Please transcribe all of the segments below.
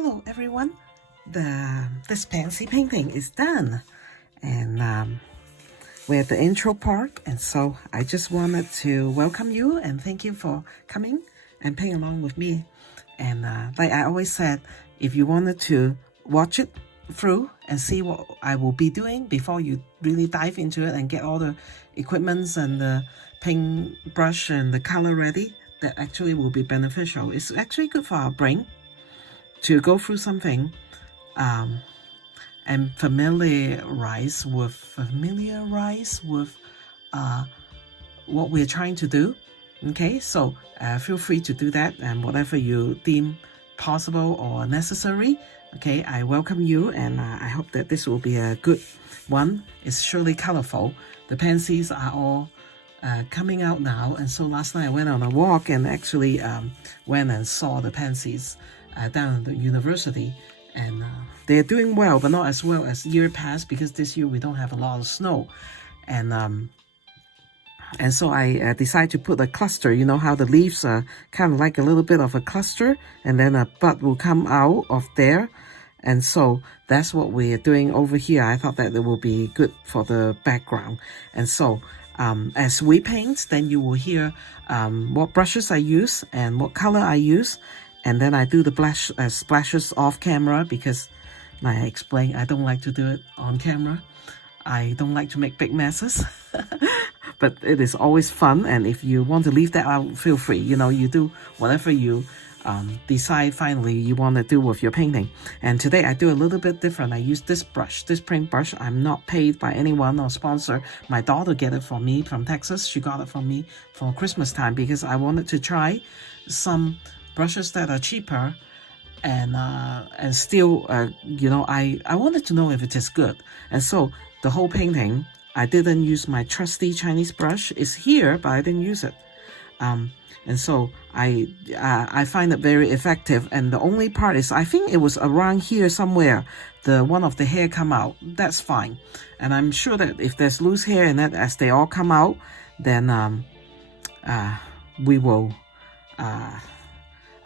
Hello everyone, this pansy painting is done, and we're at the intro part, and so I just wanted to welcome you and thank you for coming and playing along with me. And like I always said, if you wanted to watch it through and see what I will be doing before you really dive into it and get all the equipments and the paint brush and the color ready, that actually will be beneficial. It's actually good for our brain to go through something and familiarize with what we're trying to do. Okay, so feel free to do that, and whatever you deem possible or necessary. Okay, I welcome you, and I hope that this will be a good one. It's surely colorful. The pansies are all coming out now, and so last night I went on a walk and actually went and saw the pansies down at the university, and they're doing well, but not as well as year past, because this year we don't have a lot of snow. And so I decided to put a cluster. You know how the leaves are kind of like a little bit of a cluster, and then a bud will come out of there. And so that's what we're doing over here. I thought that it will be good for the background. And so as we paint, then you will hear what brushes I use and what color I use. And then I do the splashes off camera, because, like I explained, I don't like to do it on camera. I don't like to make big messes. But it is always fun, and if you want to leave that out, feel free. You know, you do whatever you decide finally you want to do with your painting. And today I do a little bit different. I use this brush, this paint brush. I'm not paid by anyone or sponsor. My daughter got it for me from Texas. She got it from me for Christmas time, because I wanted to try some brushes that are cheaper, and still you know, I wanted to know if it is good. And so the whole painting, I didn't use my trusty Chinese brush. It's here, but I didn't use it. And so I find it very effective. And the only part is, I think it was around here somewhere, the one of the hair come out. That's fine. And I'm sure that if there's loose hair in it, as they all come out, then we will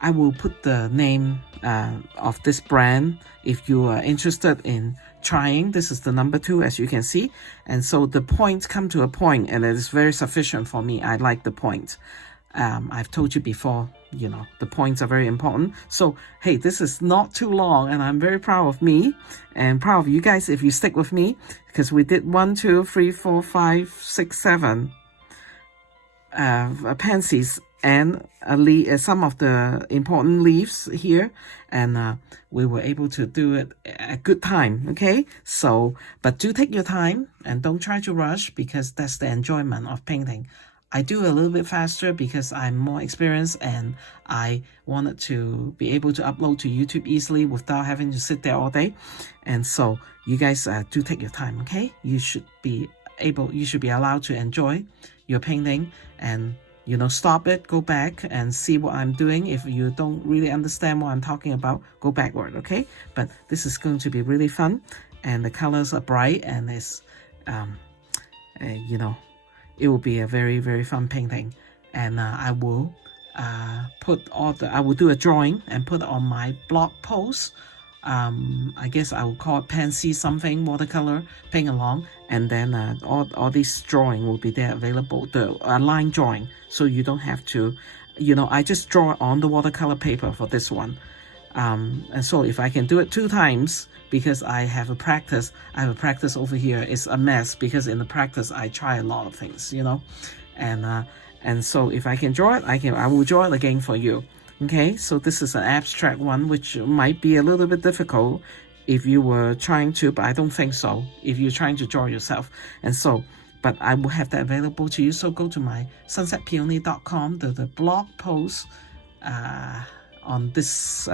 I will put the name of this brand if you are interested in trying. This is the number 2, as you can see. And so the points come to a point, and it is very sufficient for me. I like the point. I've told you before, you know, the points are very important. So, hey, this is not too long, and I'm very proud of me and proud of you guys if you stick with me, because we did 1, 2, 3, 4, 5, 6, 7 pansies and some of the important leaves here, and we were able to do it a good time. Okay, so but do take your time and don't try to rush, because that's the enjoyment of painting. I do a little bit faster because I'm more experienced, and I wanted to be able to upload to YouTube easily without having to sit there all day. And so you guys do take your time. Okay, you should be allowed to enjoy your painting, and you know, stop it, go back and see what I'm doing. If you don't really understand what I'm talking about, go backward, okay? But this is going to be really fun, and the colors are bright, and it's you know, it will be a very, very fun painting. And I will I will do a drawing and put it on my blog post. I guess I will call it Pansy something, watercolor, paint along, and then all these drawing will be there available, the line drawing, so you don't have to, you know, I just draw on the watercolor paper for this one. And so if I can do it 2 times, because I have a practice over here. It's a mess, because in the practice I try a lot of things, you know, and so if I can draw it, I will draw it again for you. Okay, so this is an abstract one, which might be a little bit difficult if you were trying to, but I don't think so, if you're trying to draw yourself. And so, but I will have that available to you. So go to my sunsetpeony.com, the blog post on this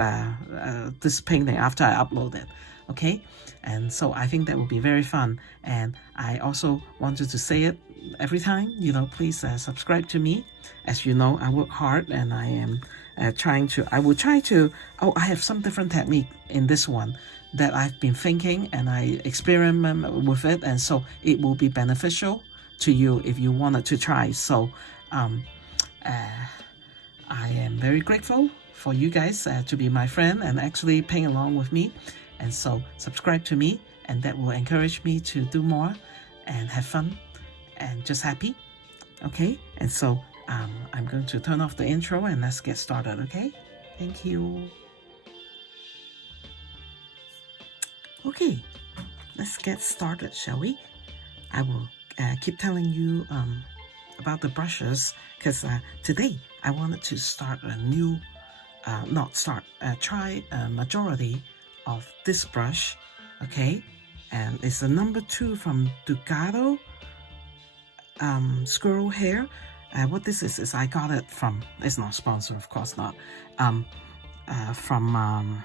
this painting after I upload it. Okay, and so I think that will be very fun. And I also wanted to say it every time, you know, please subscribe to me. As you know, I work hard, and I am I will try to, I have some different technique in this one that I've been thinking, and I experiment with it, and so it will be beneficial to you if you wanted to try. So I am very grateful for you guys to be my friend and actually playing along with me. And so subscribe to me, and that will encourage me to do more and have fun and just happy. Okay, and so I'm going to turn off the intro and let's get started. Okay, thank you. Okay, let's get started, shall we? I will keep telling you about the brushes, because today I wanted to start a new, try a majority of this brush, okay? And it's the number 2 from Ducato Squirrel Hair. What this is I got it from, it's not sponsored, of course not, from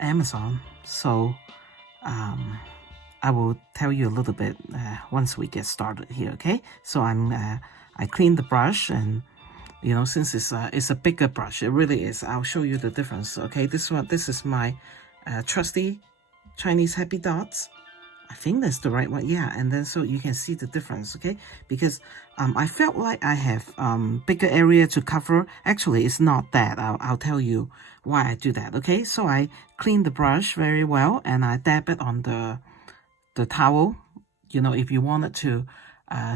Amazon. So I will tell you a little bit once we get started here, okay? So I cleaned the brush, and you know, since it's a bigger brush, it really is. I'll show you the difference, okay? This is my trusty Chinese Happy Dots. I think that's the right one, yeah. And then so you can see the difference, okay? Because I felt like I have bigger area to cover. Actually, it's not that. I'll tell you why I do that, okay? So I clean the brush very well, and I dab it on the towel. You know, if you wanted to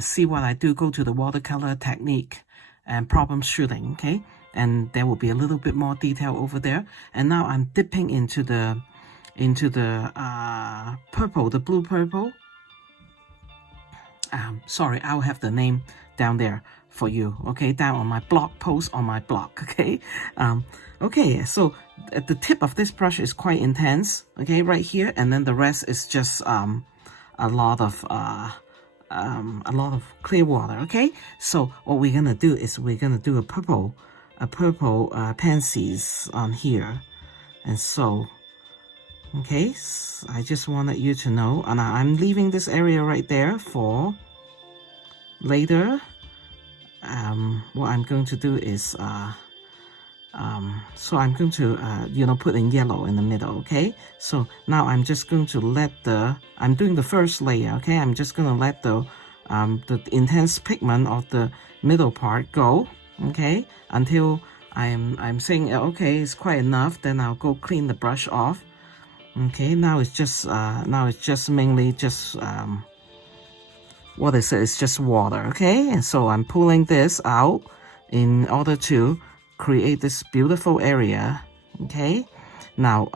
see what I do, go to the watercolor technique and problem shooting, okay? And there will be a little bit more detail over there. And now I'm dipping into the purple, the blue purple. Sorry, I'll have the name down there for you, okay? Down on my blog post on my blog, okay? Okay, so the tip of this brush is quite intense, okay, right here, and then the rest is just a lot of clear water, okay? So what we're gonna do is we're gonna do a purple pansies on here, and so. Okay, I just wanted you to know, and I'm leaving this area right there for later. What I'm going to do is, so I'm going to, you know, put in yellow in the middle, okay? So now I'm just going to I'm doing the first layer, okay? I'm just going to let the intense pigment of the middle part go, okay? Until I'm saying, okay, it's quite enough, then I'll go clean the brush off. Okay, now it's just mainly just what is it? It's just water, okay? And so I'm pulling this out in order to create this beautiful area, okay? Now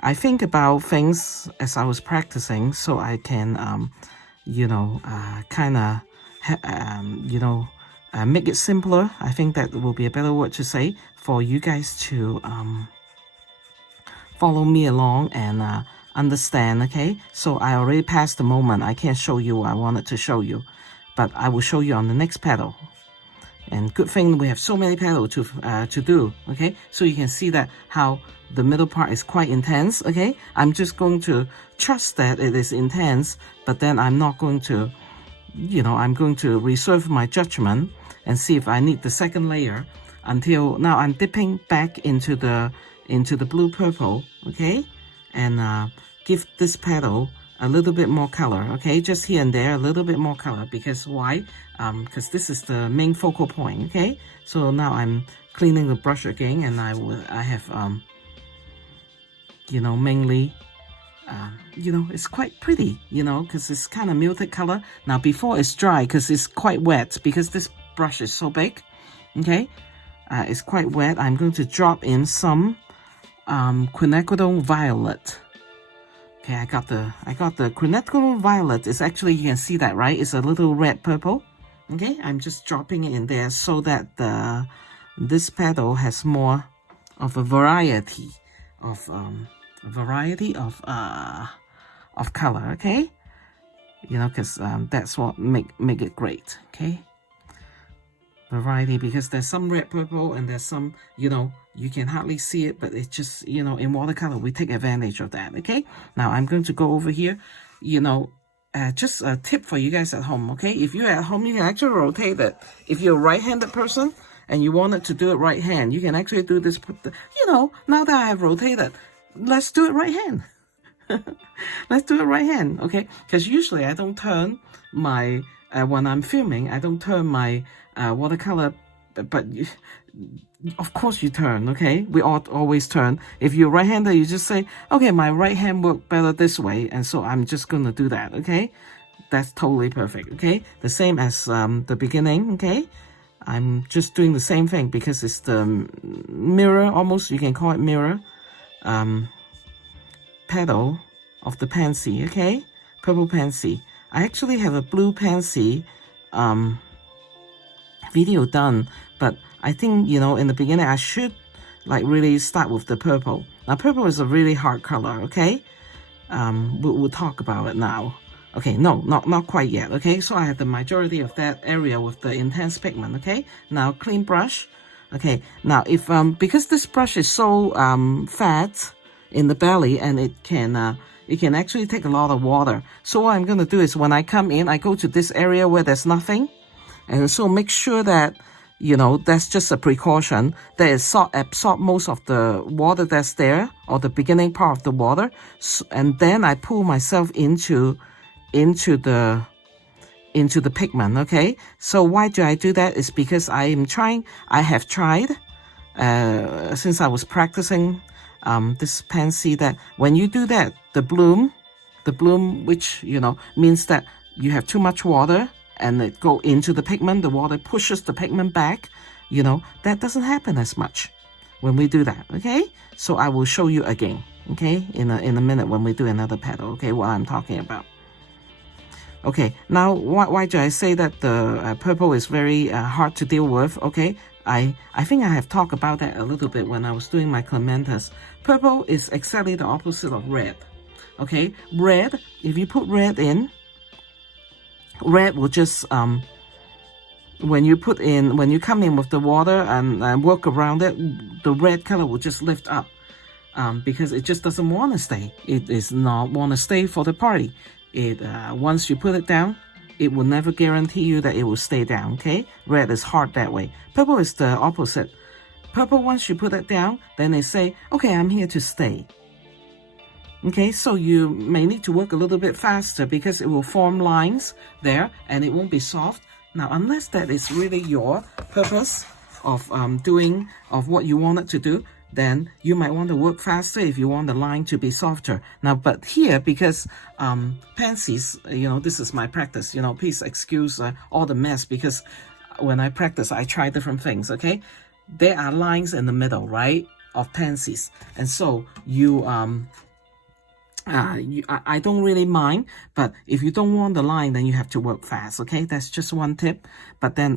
I think about things as I was practicing, so I can you know, kind of you know, make it simpler. I think that will be a better word to say for you guys to follow me along and understand, okay? So I already passed the moment. I can't show you what I wanted to show you, but I will show you on the next petal. And good thing we have so many petals to do, okay? So you can see that how the middle part is quite intense, okay? I'm just going to trust that it is intense, but then I'm not going to, you know, I'm going to reserve my judgment and see if I need the second layer until now. I'm dipping back into the blue purple, okay, and give this petal a little bit more color, okay, just here and there a little bit more color. Because why? Because this is the main focal point, okay? So now I'm cleaning the brush again, and I have you know, mainly you know, it's quite pretty, you know, because it's kind of muted color. Now before it's dry, because it's quite wet, because this brush is so big, okay, it's quite wet. I'm going to drop in some quinacridone violet. Okay, I got the quinacridone violet. It's actually, you can see that, right? It's a little red purple. Okay, I'm just dropping it in there so that this petal has more of a variety of color. Okay, you know, because that's what make it great. Okay, variety, because there's some red purple and there's some, you know, you can hardly see it, but it's just, you know, in watercolor we take advantage of that. Okay, now I'm going to go over here, you know, just a tip for you guys at home. Okay, if you're at home, you can actually rotate it. If you're a right-handed person and you wanted to do it right hand, you can actually do this. You know, now that I have rotated, let's do it right hand. Let's do it right hand, okay? Because usually I don't turn my when I'm filming, I don't turn my watercolor, but of course you turn, okay? We always turn. If you're right-hander, you just say, okay, my right hand worked better this way, and so I'm just gonna do that, okay? That's totally perfect, okay? The same as the beginning, okay? I'm just doing the same thing because it's the mirror, almost, you can call it mirror, petal of the pansy, okay? Purple pansy. I actually have a blue pansy video done, but I think, you know, in the beginning I should like really start with the purple. Now purple is a really hard color, okay? We'll talk about it now. Okay, no, not quite yet, okay? So I have the majority of that area with the intense pigment, okay? Now clean brush. Okay, now if because this brush is so fat in the belly, and it can actually take a lot of water. So what I'm gonna do is when I come in, I go to this area where there's nothing, and so make sure that, you know, that's just a precaution, that it absorb most of the water that's there, or the beginning part of the water, and then I pull myself into the pigment, okay? So why do I do that? Is because I have tried, since I was practicing this pansy, that when you do that, the bloom, which, you know, means that you have too much water and it go into the pigment, the water pushes the pigment back, you know, that doesn't happen as much when we do that, okay? So I will show you again, okay, in a minute when we do another petal, okay, what I'm talking about. Okay, now why do I say that the purple is very hard to deal with? Okay, I think I have talked about that a little bit when I was doing my commentas. Purple is exactly the opposite of red. Okay, red, if you put red in, red will just when you come in with the water and work around it, the red color will just lift up because it just doesn't want to stay. It is not want to stay for the party. It once you put it down, it will never guarantee you that it will stay down, okay? Red is hard that way. Purple is the opposite. Purple, once you put it down, then they say, okay, I'm here to stay. Okay, so you may need to work a little bit faster because it will form lines there and it won't be soft. Now, unless that is really your purpose of what you want it to do, then you might want to work faster if you want the line to be softer. Now, but here, because Pansies, you know, this is my practice, you know, please excuse all the mess, because when I practice, I try different things, okay? There are lines in the middle, right, of Pansies. And so you, I don't really mind, but if you don't want the line, then you have to work fast, okay? That's just one tip. But then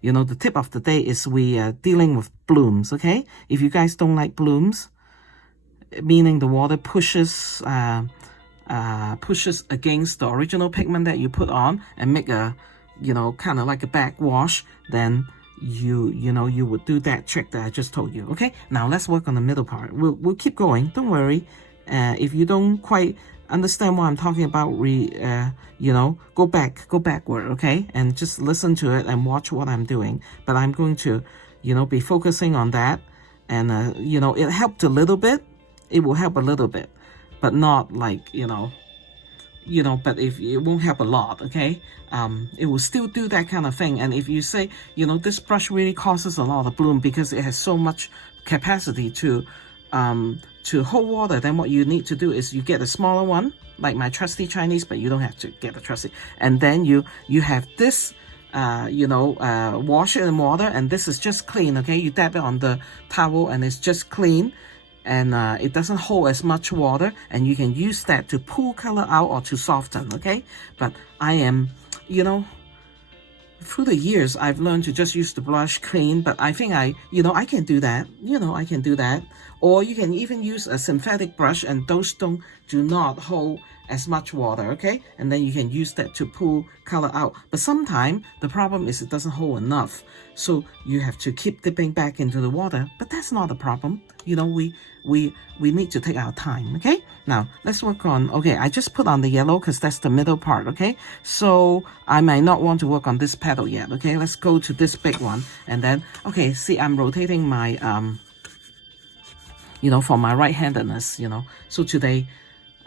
you know, the tip of the day is we are dealing with blooms, okay? If you guys don't like blooms, meaning the water pushes against the original pigment that you put on and make a, you know, kind of like a backwash, then you would do that trick that I just told you, okay? Now let's work on the middle part. We'll keep going, don't worry. If you don't quite understand what I'm talking about, you know, go backward, okay? And just listen to it and watch what I'm doing. But I'm going to, you know, be focusing on that. And, you know, it helped a little bit. It will help a little bit, but not like, you know, but if it won't help a lot, okay? It will still do that kind of thing. And if you say, you know, this brush really causes a lot of bloom because it has so much capacity to hold water, then what you need to do is you get a smaller one, like my trusty Chinese, but you don't have to get a trusty. And then you have this, you know, wash it in water, and this is just clean, okay? You dab it on the towel and it's just clean, and it doesn't hold as much water, and you can use that to pull color out or to soften, okay? But I am, you know, through the years, I've learned to just use the blush clean, but I think I can do that. You know, I can do that. Or you can even use a synthetic brush, and those do not hold as much water, okay? And then you can use that to pull color out. But sometimes the problem is it doesn't hold enough. So you have to keep dipping back into the water, but that's not a problem. You know, we need to take our time, okay? Now, let's work on, okay, I just put on the yellow because that's the middle part, okay? So I might not want to work on this petal yet, okay? Let's go to this big one. And then, okay, see, I'm rotating my, you know, for my right-handedness, you know. So today,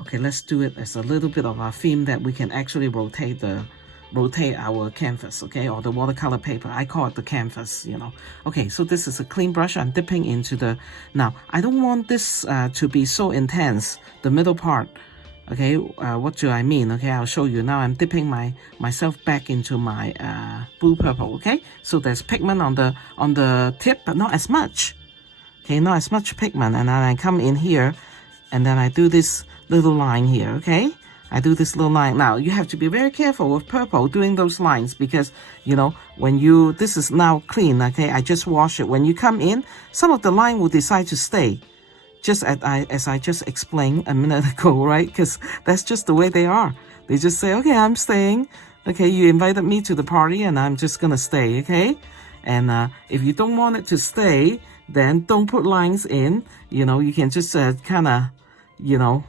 okay, let's do it as a little bit of a theme that we can actually rotate the rotate our canvas, okay, or the watercolor paper. I call it the canvas, you know. Okay, so this is a clean brush. I'm dipping into the, now I don't want this to be so intense, the middle part. Okay, what do I mean? Okay, I'll show you. Now I'm dipping myself back into my blue purple. Okay, so there's pigment on the tip, but not as much. Okay, not as much pigment. And then I come in here, and then I do this little line here. Okay, I do this little line. Now you have to be very careful with purple doing those lines, because you know when you, this is now clean. Okay, I just wash it. When you come in, some of the line will decide to stay. Just as I just explained a minute ago, right? Because that's just the way they are. They just say, okay, I'm staying. Okay, you invited me to the party and I'm just gonna stay, okay? And if you don't want it to stay, then don't put lines in. You know, you can just kind of, you know,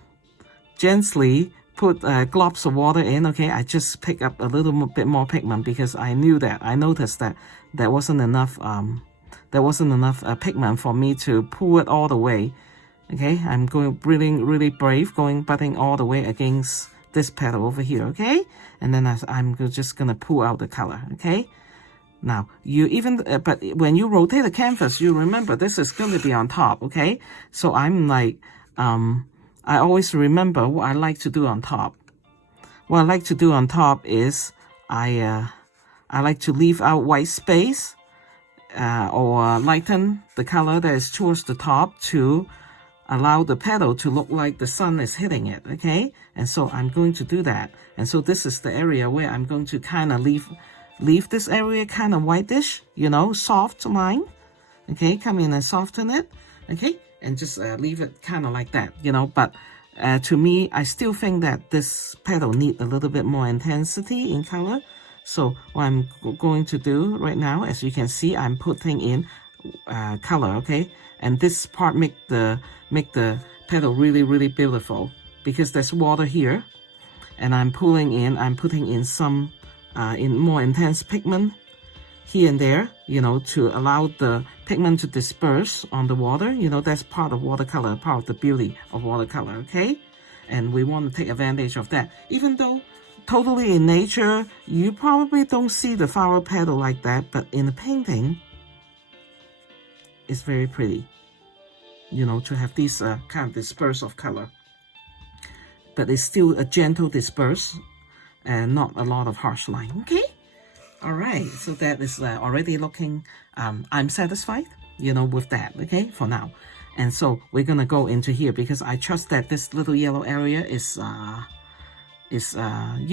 gently put globs of water in, okay? I just pick up a little bit more pigment because I noticed that there wasn't enough pigment for me to pull it all the way. Okay, I'm going really brave, butting all the way against this petal over here, okay? And then I'm just gonna pull out the color, okay? Now, but when you rotate the canvas, you remember this is gonna be on top, okay? So I'm like, I always remember what I like to do on top. What I like to do on top is, I like to leave out white space, or lighten the color that is towards the top to allow the petal to look like the sun is hitting it, okay? And so I'm going to do that. And so this is the area where I'm going to kind of leave this area kind of whitish, you know, soft line, okay? Come in and soften it, okay? And just leave it kind of like that, you know? But to me, I still think that this petal needs a little bit more intensity in color. So what I'm going to do right now, as you can see, I'm putting in color, okay? And this part make the petal really beautiful, because there's water here, and I'm putting in some in more intense pigment here and there, you know, to allow the pigment to disperse on the water. You know, that's part of watercolor, part of the beauty of watercolor, okay? And we want to take advantage of that. Even though totally in nature, you probably don't see the flower petal like that, but in a painting, it's very pretty, you know, to have this kind of disperse of color. But it's still a gentle disperse and not a lot of harsh line, okay? All right, so that is already looking, I'm satisfied, you know, with that, okay, for now. And so we're gonna go into here, because I trust that this little yellow area is you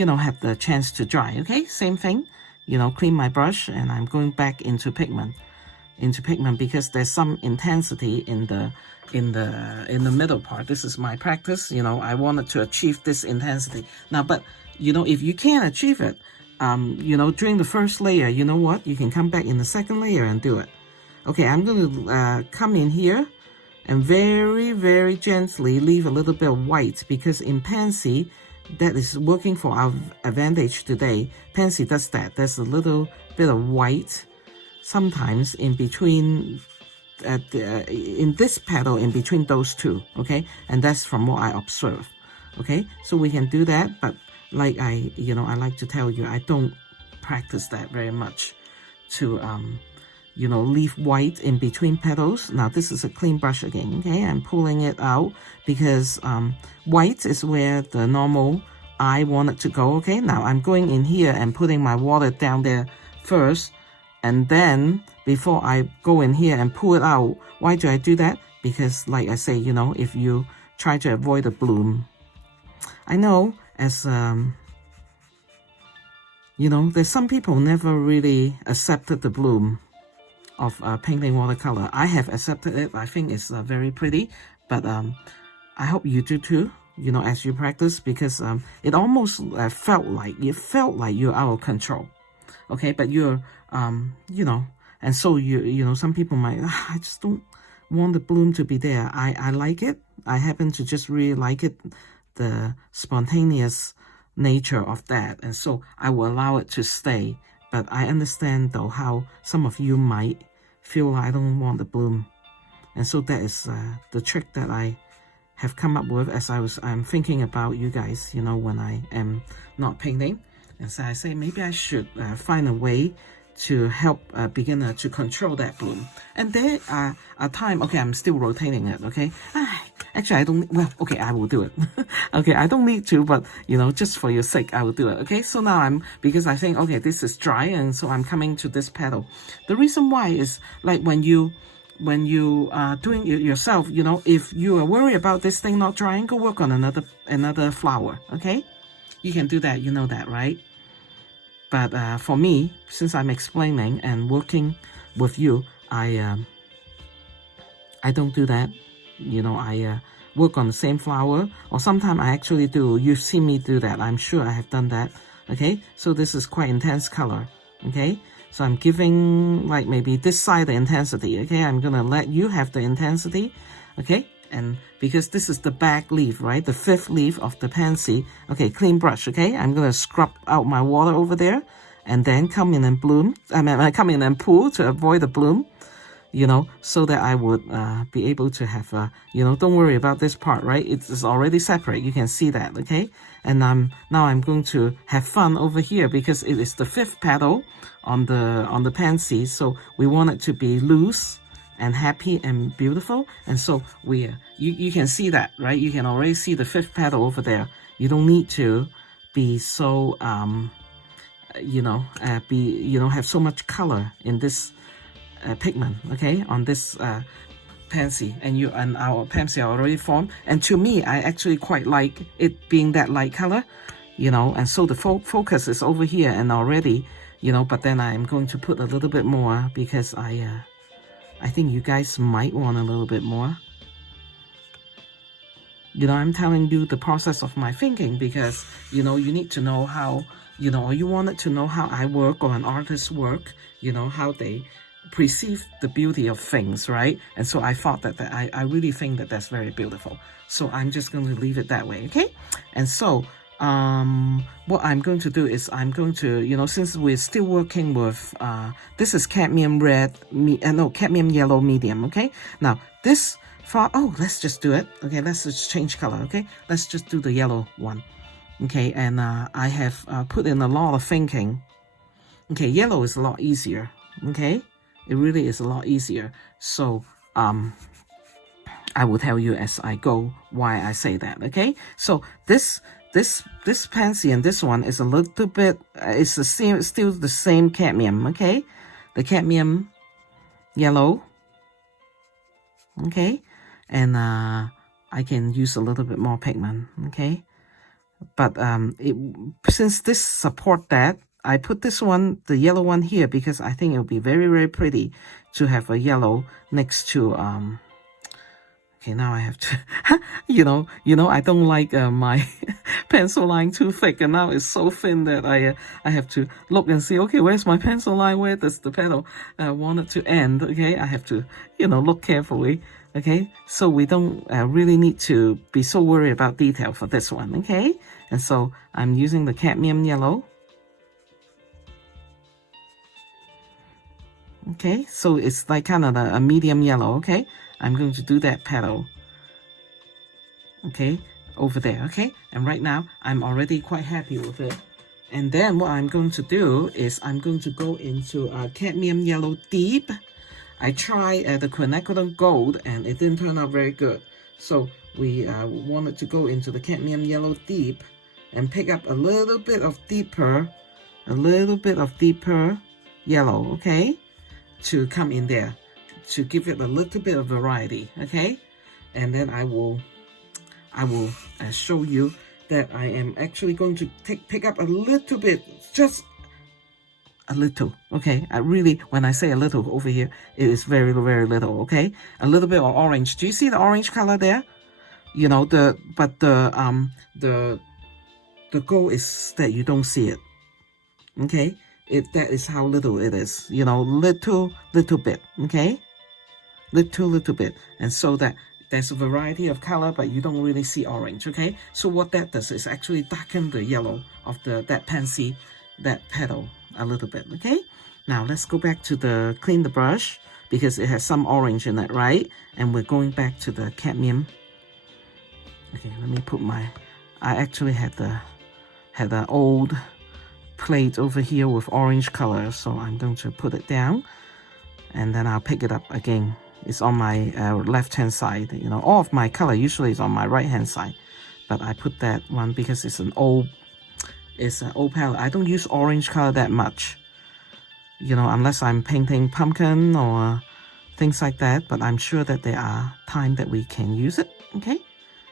know, have the chance to dry, okay? Same thing, you know, clean my brush, and I'm going back into pigment, because there's some intensity in the middle part. This is my practice, you know, I wanted to achieve this intensity. Now, but, you know, if you can't achieve it, you know, during the first layer, you know what, you can come back in the second layer and do it. Okay, I'm going to come in here and very gently leave a little bit of white, because in Pansy, that is working for our advantage today. Pansy does that. There's a little bit of white sometimes in between, in this petal, in between those two, okay? And that's from what I observe, okay? So we can do that, but like I like to tell you, I don't practice that very much to, you know, leave white in between petals. Now this is a clean brush again, okay? I'm pulling it out because white is where the normal eye want it to go, okay? Now I'm going in here and putting my water down there first, and then before I go in here and pull it out. Why do I do that? Because like I say, you know, if you try to avoid a bloom, I know as you know, there's some people never really accepted the bloom of painting watercolor. I have accepted it. I think it's very pretty, but I hope you do too, you know, as you practice, because it almost felt like you're out of control, okay? But you're you know, and so you know, some people might, I just don't want the bloom to be there. I like it. I happen to just really like it, the spontaneous nature of that, and so I will allow it to stay. But I understand though how some of you might feel like I don't want the bloom, and so that is the trick that I have come up with as I'm thinking about you guys, you know, when I am not painting. And so I say, maybe I should find a way to help a beginner to control that bloom. And there are a time, okay, I'm still rotating it, okay? Actually, I don't, well, okay, I will do it. Okay, I don't need to, but, you know, just for your sake, I will do it, okay? So now because I think, okay, this is dry, and so I'm coming to this petal. The reason why is, like, when you are doing it yourself, you know, if you are worried about this thing not drying, go work on another flower, okay? You can do that, you know that, right? But for me, since I'm explaining and working with you, I don't do that. You know, I work on the same flower, or sometimes I actually do. You've seen me do that. I'm sure I have done that. Okay, so this is quite intense color. Okay, so I'm giving like maybe this side the intensity. Okay, I'm gonna let you have the intensity. Okay, and because this is the back leaf, right? The fifth leaf of the pansy. Okay, clean brush. Okay, I'm gonna scrub out my water over there, and then come in and bloom. I come in and pull to avoid the bloom. You know, so that I would be able to have, you know, don't worry about this part, right? It's already separate. You can see that, okay? And now I'm going to have fun over here because it is the fifth petal on the pansy. So we want it to be loose and happy and beautiful. And so you can see that, right? You can already see the fifth petal over there. You don't need to be so, you know, have so much color in this pigment, okay, on this pansy, and our pansy are already formed. And to me, I actually quite like it being that light color, you know, and so the focus is over here and already, you know, but then I'm going to put a little bit more because I think you guys might want a little bit more. You know, I'm telling you the process of my thinking because, you know, you need to know how, you know, or you wanted to know how I work or an artist work, you know, how they perceive the beauty of things, right? And so I thought that I really think that that's very beautiful. So I'm just going to leave it that way, okay? And so what I'm going to do is I'm going to, you know, since we're still working with, this is cadmium red, cadmium yellow medium, okay? Now this let's just do it, okay? Let's just change color, okay? Let's just do the yellow one, okay? And I have put in a lot of thinking. Okay, yellow is a lot easier, okay? It really is a lot easier. So I will tell you as I go why I say that, okay? So this pansy and this one is a little bit, it's the same, still the same cadmium, okay? The cadmium yellow, okay? And I can use a little bit more pigment, okay? But since this support that, I put this one, the yellow one here, because I think it'll be very, very pretty to have a yellow next to, okay, now I have to, you know, I don't like my pencil line too thick, and now it's so thin that I have to look and see, okay, where's my pencil line? Where does the petal want it to end? Okay, I have to, you know, look carefully. Okay, so we don't really need to be so worried about detail for this one. Okay, and so I'm using the cadmium yellow. Okay, so it's like kind of a medium yellow. Okay, I'm going to do that petal. Okay, over there. Okay, and right now I'm already quite happy with it. And then what I'm going to do is I'm going to go into cadmium yellow deep. I tried the quinacridone gold and it didn't turn out very good. So we wanted to go into the cadmium yellow deep and pick up a little bit of deeper yellow, okay, to come in there, to give it a little bit of variety, okay? And then I will show you that I am actually going to pick up a little bit, just a little, okay? I really, when I say a little over here, it is very, very little, okay? A little bit of orange. Do you see the orange color there? You know, the goal is that you don't see it, okay? That is how little it is, you know, little bit, okay? Little bit. And so that there's a variety of color, but you don't really see orange, okay? So what that does is actually darken the yellow of that pansy, that petal a little bit, okay? Now let's go back to clean the brush because it has some orange in it, right? And we're going back to the cadmium. Okay, let me put I actually had the old plate over here with orange color, so I'm going to put it down, and then I'll pick it up again. It's on my left hand side. You know, all of my color usually is on my right hand side, but I put that one because it's an old palette. I don't use orange color that much, you know, unless I'm painting pumpkin or things like that, but I'm sure that there are times that we can use it. Okay,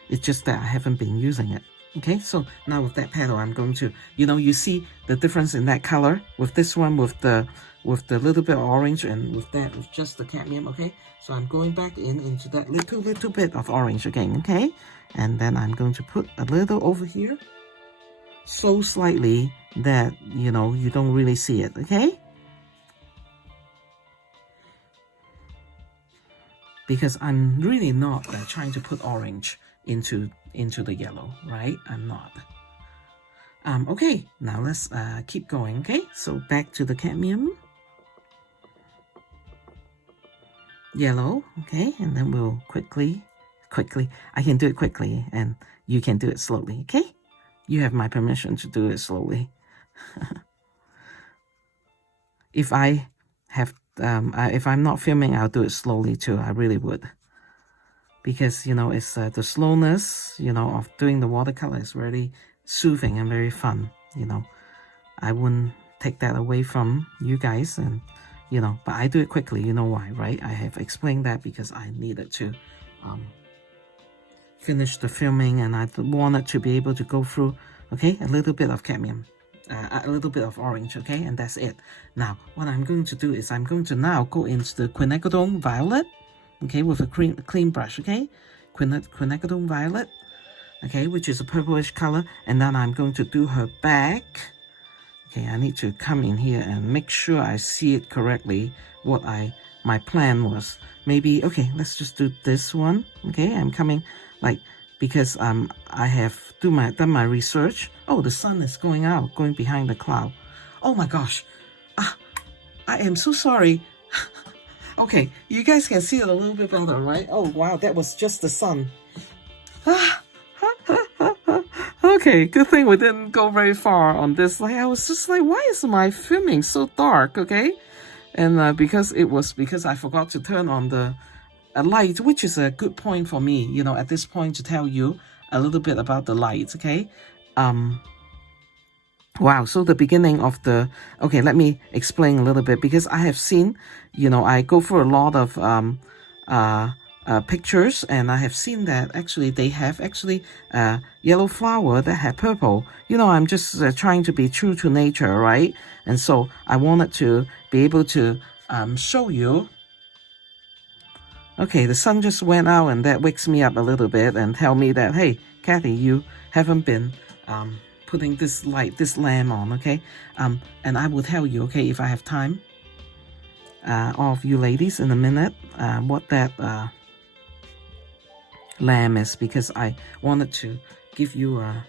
it's just that I haven't been using it. Okay, so now with that petal, I'm going to, you know, you see the difference in that color with this one with the little bit of orange, and with that with just the cadmium. Okay, so I'm going back into that little bit of orange again. Okay, and then I'm going to put a little over here, so slightly that, you know, you don't really see it. Okay, because I'm really not trying to put orange into the yellow, right? I'm not. Okay, now let's keep going. Okay, so back to the cadmium yellow. Okay, and then we'll quickly, I can do it quickly and you can do it slowly. Okay, you have my permission to do it slowly. If I have if I'm not filming, I'll do it slowly too. I really would, because, you know, it's the slowness, you know, of doing the watercolor is really soothing and very fun. You know, I wouldn't take that away from you guys, and, you know, but I do it quickly. You know why, right? I have explained that because I needed to finish the filming, and I wanted to be able to go through. Okay, a little bit of cadmium, a little bit of orange. Okay, and that's it. Now what I'm going to do is I'm going to now go into the quinacridone violet. Okay, with a clean brush. Okay, quinacridone violet. Okay, which is a purplish color, and then I'm going to do her back. Okay, I need to come in here and make sure I see it correctly, what my plan was. Maybe, okay, let's just do this one. Okay, I'm coming, like, because I have done my research. Oh, the sun is going out, going behind the cloud. Oh my gosh, I am so sorry. Okay, you guys can see it a little bit better, right? Oh wow, that was just the sun. Okay, good thing we didn't go very far on this. Like, I was just like, why is my filming so dark? Okay, and because I forgot to turn on the light, which is a good point for me, you know, at this point, to tell you a little bit about the light. Okay, wow, so the beginning of the, okay, let me explain a little bit, because I have seen, you know, I go through a lot of pictures, and I have seen that actually they have actually yellow flower that have purple. You know, I'm just trying to be true to nature, right? And so I wanted to be able to show you. Okay, the sun just went out, and that wakes me up a little bit and tell me that, hey, Kathy, you haven't been putting this lamp on. Okay, and I will tell you, okay, if I have time, all of you ladies, in a minute, what that lamp is, because I wanted to give you a,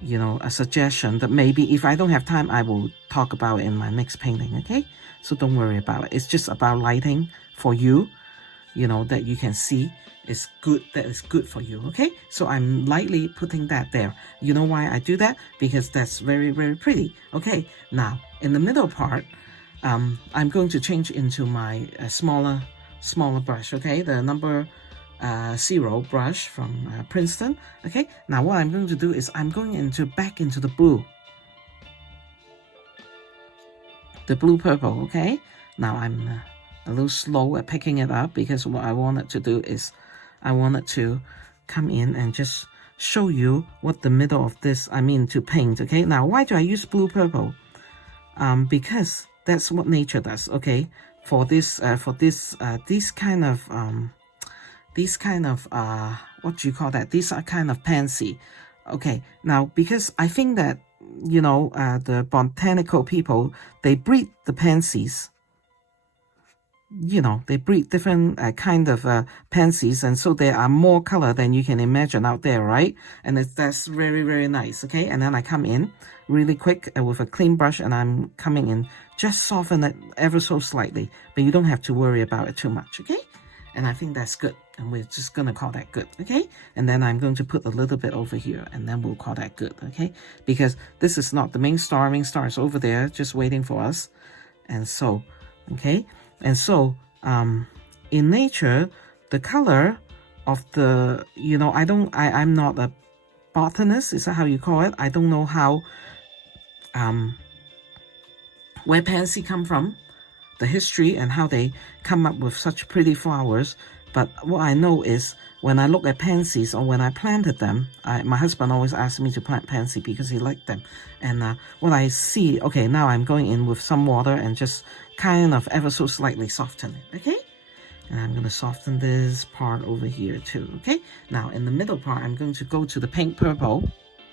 you know, a suggestion that maybe if I don't have time, I will talk about it in my next painting. Okay, so don't worry about it. It's just about lighting for you, you know, that you can see is good, that is good for you. Okay, so I'm lightly putting that there. You know why I do that? Because that's very, very pretty. Okay, now in the middle part, I'm going to change into my smaller brush. Okay, the number 0 brush from Princeton. Okay, now what I'm going to do is I'm going back into the blue purple. Okay, now I'm a little slow at picking it up, because what I wanted to do is I wanted to come in and just show you what the middle of this, I mean, to paint. Okay, now why do I use blue purple? Because that's what nature does. Okay, for this these kind of what do you call that, these are kind of pansy. Okay, now because I think that, you know, the botanical people, they breed the pansies. You know, they breed different kind of pansies, and so there are more color than you can imagine out there, right? And that's very, very nice. Okay, and then I come in really quick with a clean brush, and I'm coming in, just soften it ever so slightly, but you don't have to worry about it too much. Okay, And I think that's good. And we're just going to call that good, okay? And then I'm going to put a little bit over here, and then we'll call that good, okay? Because this is not the main star. Main star is over there just waiting for us. And so, okay? And so, in nature, the color of the, you know, I'm not a botanist. Is that how you call it? I don't know how, where pansy come from, the history and how they come up with such pretty flowers. But what I know is when I look at pansies or when I planted them, my husband always asked me to plant pansy because he liked them. And what I see, okay, now I'm going in with some water and just kind of ever so slightly soften it, okay? And I'm going to soften this part over here too, okay? Now in the middle part, I'm going to go to the pink purple,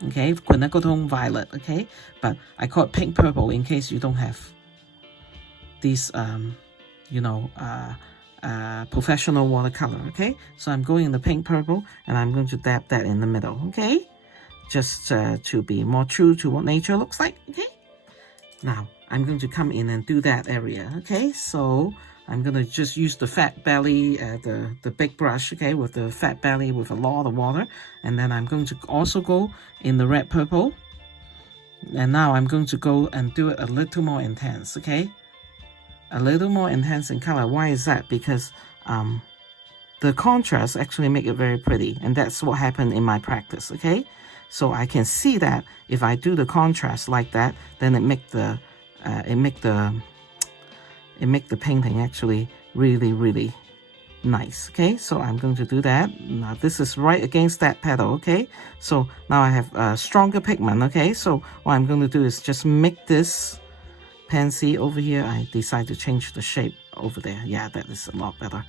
okay? Quinacotone violet, okay? But I call it pink purple in case you don't have these, you know, professional watercolor, okay? So I'm going in the pink purple and I'm going to dab that in the middle, okay? Just to be more true to what nature looks like, okay? Now I'm going to come in and do that area, okay? So I'm going to just use the fat belly, the big brush, okay, with the fat belly with a lot of water. And then I'm going to also go in the red purple. And now I'm going to go and do it a little more intense, okay? A little more intense in color. Why is that? Because the contrast actually make it very pretty, and that's what happened in my practice, okay? So I can see that if I do the contrast like that, then it make the painting actually really, really nice, okay? So I'm going to do that. Now this is right against that petal, okay? So now I have stronger pigment, okay? So what I'm going to do is just make this pansy over here. I decide to change the shape over there. Yeah, that is a lot better,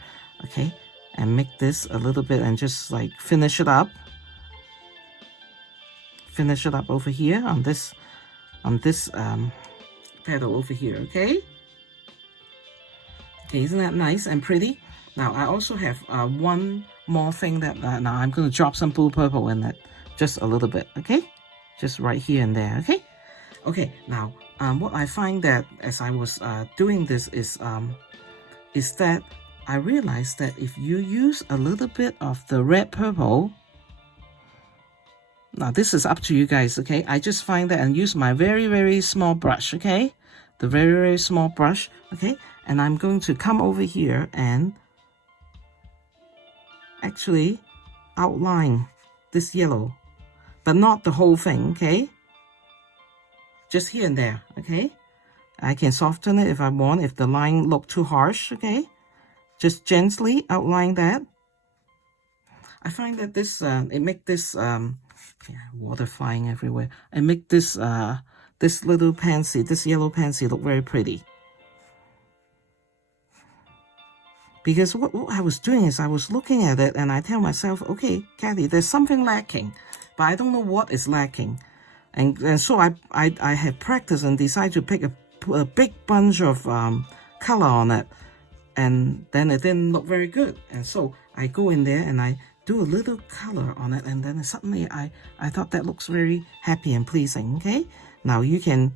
okay? And make this a little bit and just like finish it up over here on this petal over here, okay? Okay, isn't that nice and pretty? Now I also have one more thing that now I'm going to drop some blue purple in it, just a little bit, okay? Just right here and there, okay? Okay, now what I find that as I was doing this is that I realized that if you use a little bit of the red purple, now this is up to you guys, okay? I just find that and use my very, very small brush, okay? The very, very small brush, okay? And I'm going to come over here and actually outline this yellow, but not the whole thing, okay? Just here and there, okay? I can soften it if I want, if the line look too harsh, okay? Just gently outline that. I find that this, it make this, water flying everywhere. I make this, this little pansy, this yellow pansy look very pretty. Because what I was doing is I was looking at it and I tell myself, okay, Kathy, there's something lacking, but I don't know what is lacking. And so I had practiced and decided to pick a big bunch of color on it. And then it didn't look very good. And so I go in there and I do a little color on it. And then suddenly I thought that looks very happy and pleasing, okay? Now you can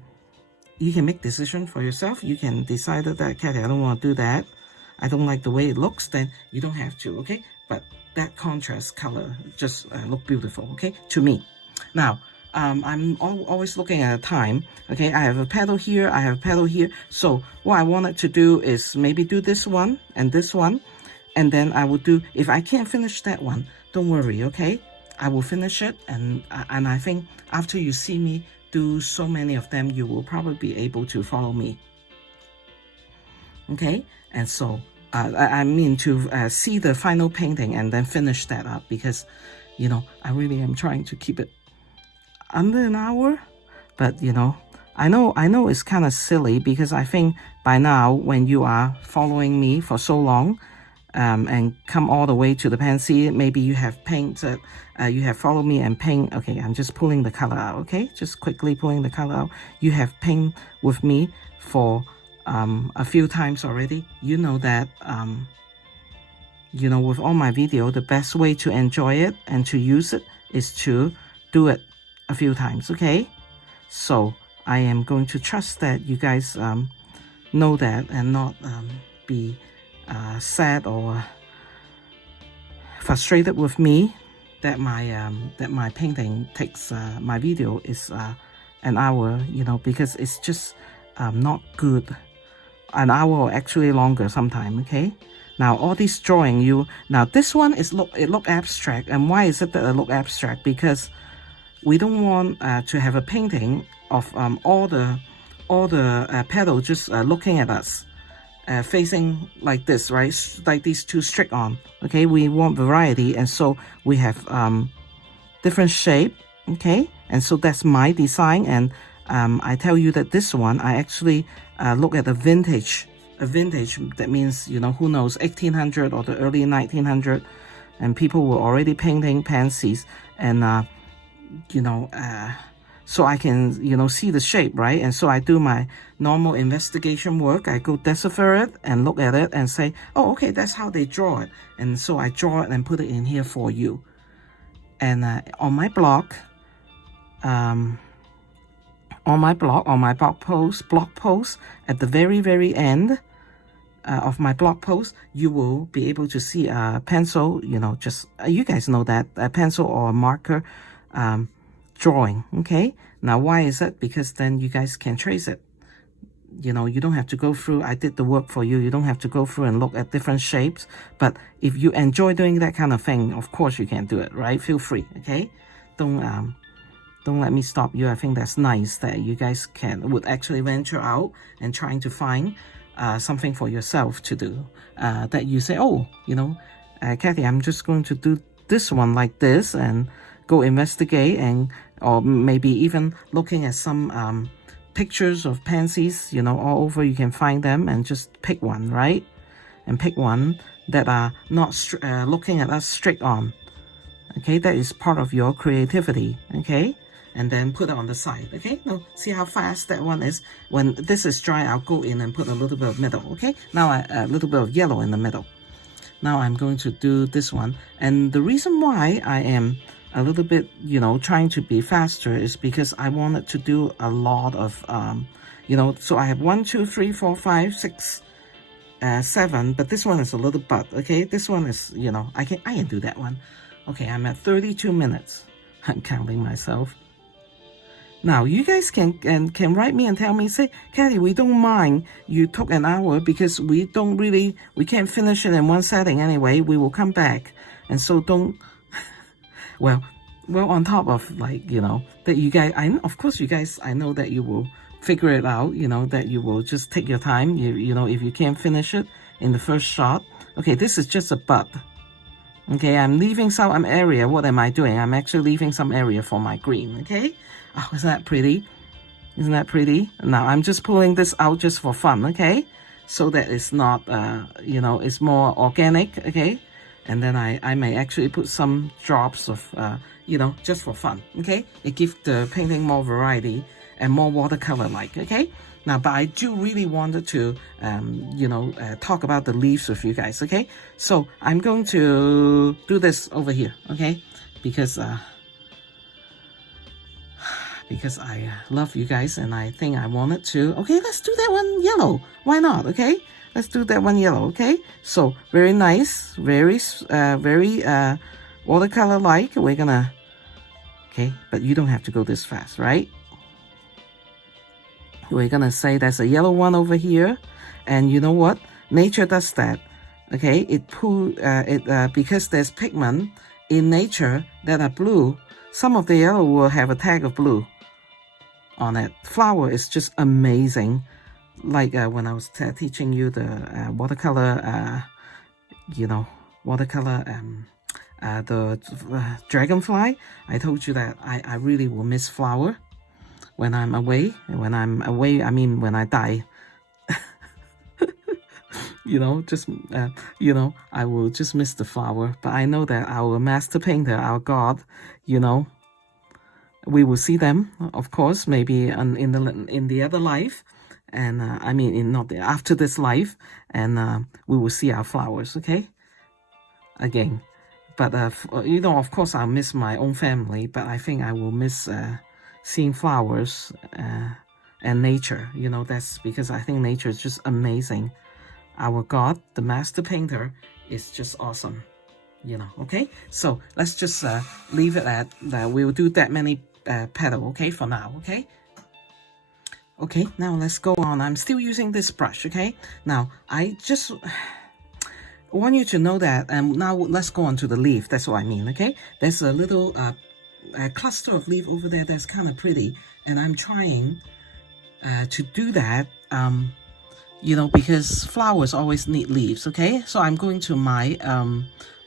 make decision for yourself. You can decide that, Kathy, I don't want to do that. I don't like the way it looks, then you don't have to, okay? But that contrast color just look beautiful, okay, to me. Now, I'm always looking at a time, okay? I have a petal here, I have a petal here. So what I wanted to do is maybe do this one, and then I will do, if I can't finish that one, don't worry, okay? I will finish it, and I think after you see me do so many of them, you will probably be able to follow me. Okay, and so I mean to see the final painting and then finish that up, because, you know, I really am trying to keep it under an hour. But, you know, I know it's kind of silly, because I think by now when you are following me for so long and come all the way to the pansy, maybe you have painted, you have followed me and paint. Okay, I'm just pulling the color out, okay? Just quickly pulling the color out. You have paint with me for a few times already. You know that, you know, with all my video, the best way to enjoy it and to use it is to do it a few times, okay? So I am going to trust that you guys know that and not be sad or frustrated with me that my painting takes my video is an hour, you know, because it's just not good. An hour or actually longer sometime. Okay, now all this drawing now this one is look abstract. And why is it that it look abstract? Because we don't want to have a painting of all the petals just looking at us, facing like this, right? Like these two strict on. Okay, we want variety, and so we have different shape. Okay, and so that's my design. And I tell you that this one I actually look at a vintage. That means, you know, who knows, 1800 or the early 1900, and people were already painting pansies. And you know, so I can, you know, see the shape, right? And so I do my normal investigation work. I go decipher it and look at it and say, oh, okay, that's how they draw it. And so I draw it and put it in here for you. And on my blog post, at the very end of my blog post, you will be able to see a pencil, you know, just, you guys know that, a pencil or a marker drawing. Okay, now why is it? Because then you guys can trace it. You know, you don't have to go through, I did the work for you. You don't have to go through and look at different shapes. But if you enjoy doing that kind of thing, of course you can do it, right? Feel free. Okay, don't let me stop you. I think that's nice that you guys would actually venture out and trying to find something for yourself to do, that you say, oh, you know, Kathy, I'm just going to do this one like this, and go investigate, and or maybe even looking at some pictures of pansies, you know, all over. You can find them and just pick one, right? And pick one that are not looking at us straight on. Okay, that is part of your creativity. Okay, and then put it on the side. Okay, now see how fast that one is. When this is dry, I'll go in and put a little bit of middle. Okay, now a little bit of yellow in the middle. Now I'm going to do this one. And the reason why I am a little bit, you know, trying to be faster is because I wanted to do a lot of, you know, so I have 1, 2, 3, 4, 5, 6, 7, but this one is a little butt. Okay, this one is, you know, I can do that one. Okay, I'm at 32 minutes. I'm counting myself. Now, you guys can write me and tell me, say, Kathy, we don't mind you took an hour because we can't finish it in one setting anyway. We will come back. And so don't, well, on top of, like, you know, that you guys, of course, you guys, I know that you will figure it out, you know, that you will just take your time. You know, if you can't finish it in the first shot. Okay, this is just a bud. Okay, I'm leaving some area. What am I doing? I'm actually leaving some area for my green. Okay. Oh, isn't that pretty? Isn't that pretty? Now, I'm just pulling this out just for fun, okay? So that it's not, you know, it's more organic, okay? And then I may actually put some drops of, you know, just for fun, okay? It gives the painting more variety and more watercolor-like, okay? Now, but I do really wanted to, you know, talk about the leaves with you guys, okay? So I'm going to do this over here, okay? Because I love you guys, and I think I wanted to. Okay, let's do that one yellow. Why not? Okay, let's do that one yellow. Okay, so very nice, very watercolor-like. We're gonna. Okay, but you don't have to go this fast, right? We're gonna say there's a yellow one over here, and you know what? Nature does that. Okay, because there's pigment in nature that are blue. Some of the yellow will have a tag of blue on it. Flower is just amazing. Like when I was teaching you the watercolor, you know, watercolor, the dragonfly, I told you that I really will miss flower when I'm away. When I'm away, I mean when I die. You know, just, you know, I will just miss the flower. But I know that our master painter, our God, you know, we will see them, of course, maybe in the other life. And I mean, after this life. And we will see our flowers, okay? Again. But, you know, of course, I'll miss my own family. But I think I will miss seeing flowers and nature. You know, that's because I think nature is just amazing. Our God, the master painter, is just awesome. you know, okay? So let's just leave it at that. We'll do that many petal, okay, for now, okay? Okay, now let's go on. I'm still using this brush, okay? Now, I just want you to know that, and now let's go on to the leaf. That's what I mean, okay? There's a little a cluster of leaf over there that's kind of pretty, and I'm trying to do that, you know, because flowers always need leaves, okay? So I'm going to my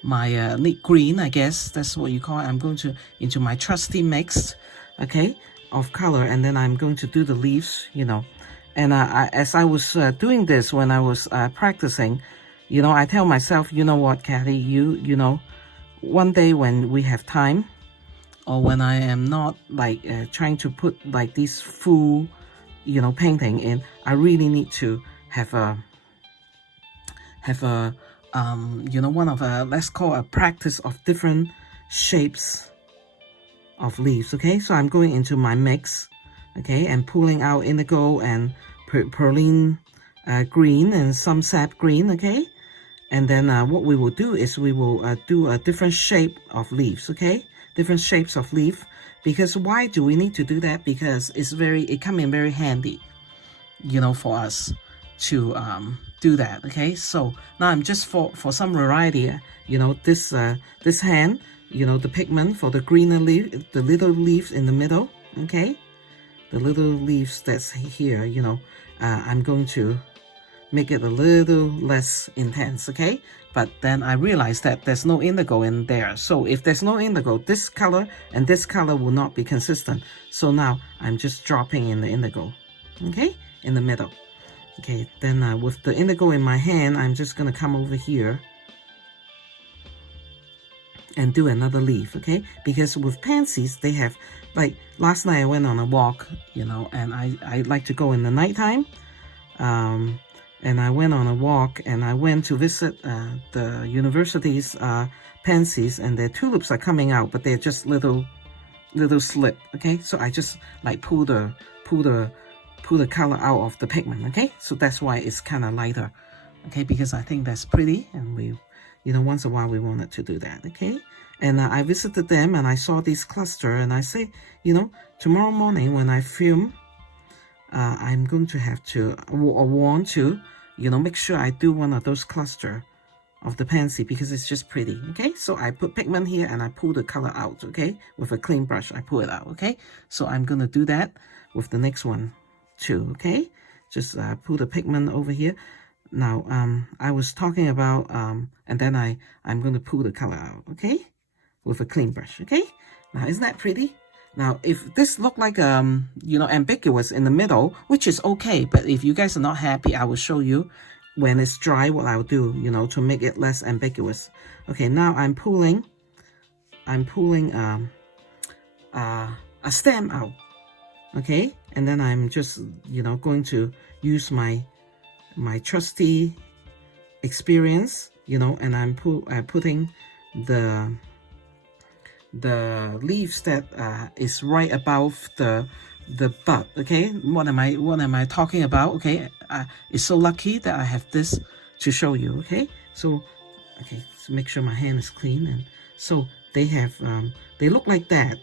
neat green, I guess that's what you call it. I'm going into my trusty mix, okay, of color, and then I'm going to do the leaves, you know. And as I was doing this, when I was practicing, you know, I tell myself, you know what, Kathy, you know, one day when we have time, or when I am not like trying to put like this full, you know, painting in, I really need to have a you know, one of let's call a practice of different shapes of leaves, okay? So I'm going into my mix, okay, and pulling out indigo and perline green and some sap green, okay? And then what we will do is we will do a different shape of leaves, okay? Different shapes of leaf. Because why do we need to do that? Because it come in very handy, you know, for us to do that, okay? So now I'm just for some variety, you know, this hand, you know, the pigment for the greener leaf, the little leaves in the middle, okay? The little leaves that's here, you know, I'm going to make it a little less intense, okay? But then I realized that there's no indigo in there. So if there's no indigo, this color and this color will not be consistent. So now I'm just dropping in the indigo, okay? In the middle. Okay, then with the indigo in my hand, I'm just gonna come over here and do another leaf, okay? Because with pansies, they have, like last night I went on a walk, you know, and I like to go in the nighttime. And I went on a walk and I went to visit the university's pansies, and their tulips are coming out, but they're just little slip, okay? So I just like pull the color out of the pigment, okay? So that's why it's kind of lighter, okay? Because I think that's pretty, and we, you know, once in a while we wanted to do that, okay? And I visited them and I saw this cluster, and I say, you know, tomorrow morning when I film, I'm going to have to, or want to, you know, make sure I do one of those cluster of the pansy, because it's just pretty, okay? So I put pigment here and I pull the color out, okay? With a clean brush, I pull it out, okay? So I'm going to do that with the next one too, okay? Just pull the pigment over here. Now, I was talking about, and then I'm going to pull the color out, okay? With a clean brush, okay? Now, isn't that pretty? Now, if this look like, you know, ambiguous in the middle, which is okay, but if you guys are not happy, I will show you when it's dry what I'll do, you know, to make it less ambiguous. Okay, now I'm pulling a stem out, okay? And then I'm just, you know, going to use my trusty experience, you know, and I'm putting the leaves that is right above the bud, okay? What am I talking about? Okay, it's so lucky that I have this to show you, okay? So okay, so make sure my hand is clean. And so they have they look like that.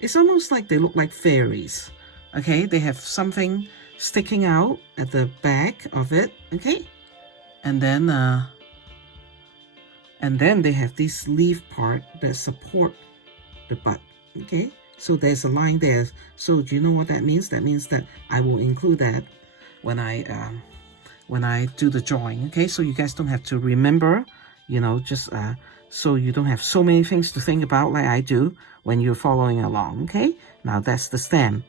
It's almost like they look like fairies, okay? They have something sticking out at the back of it, okay? And then they have this leaf part that support the bud, okay? So there's a line there. So do you know what that means? That means that I will include that when I do the drawing, okay? So you guys don't have to remember, you know, just so you don't have so many things to think about like I do when you're following along, okay? Now that's the stem.